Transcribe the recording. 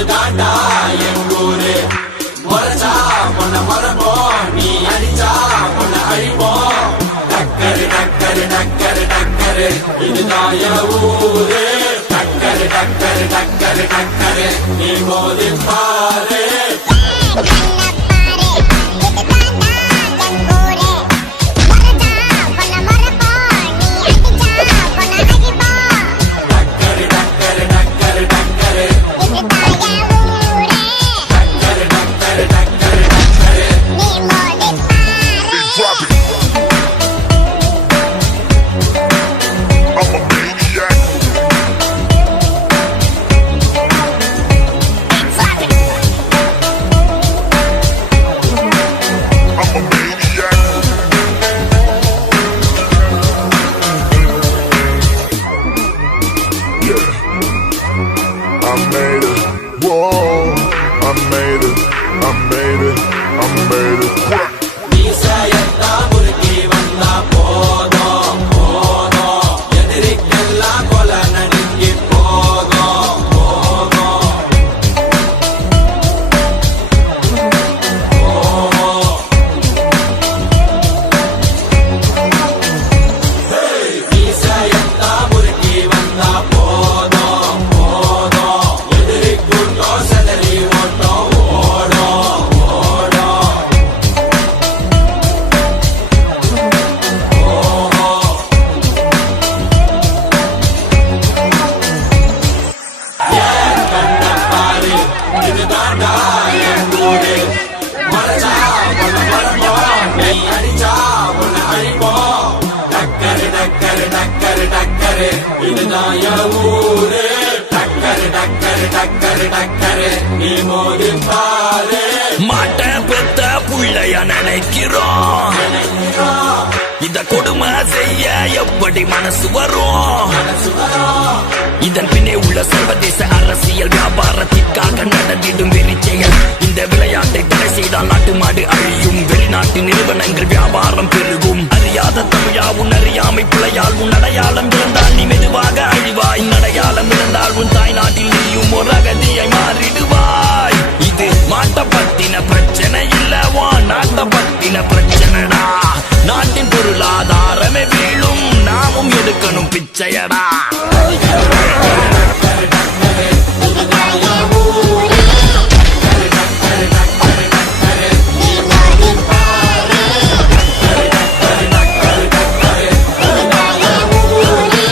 இதுதாண்டா எங்கூரு முறைச்சா பொண்ண மரபோம் நீ அடிச்சா பொண்ண அழிப்போம் டக்கரு டக்கரு டக்கரு டக்கரு இதுதான் என் ஊரு டக்கரு டக்கரு டக்கரு டக்கரு நீ மோதி பாரு இதுதான் என் ஊரு டக்கரு டக்கரு டக்கரு டக்கரு நீ மோதி பாரு மாட்ட பெத்த புள்ளைய நினைக்கிறோம் இத கொடுமை செய்ய எப்படி மனசு வரும் இதன் பின்னே உள்ள சர்வதேச அரசியல் வியாபாரத்திற்காக நடந்திடும் வெறிச்செயல் இந்த விளையாட்டை தடை செய்தால் நாட்டு மாடு அழியும் வெளிநாட்டு நிறுவனங்கள் வியாபாரம் பெருகும் அறியாத தமிழா உன் அறியாமை பிள்ளையால் உன் அடையாளம் இழந்தால் நீ மெதுவாக அழிவாய் அடையாளம் இழந்தால் உன் தாய் நாட்டில் நீயும் ஒரு அகதியை மாறிடுவாய் இது மாட்ட பத்தின பிரச்சனை இல்லவா நாட்ட பத்தின பிரச்சனைடா நாட்டின் பொருளாதாரமே வீழும் நாமும் எடுக்கணும் பிச்சையடா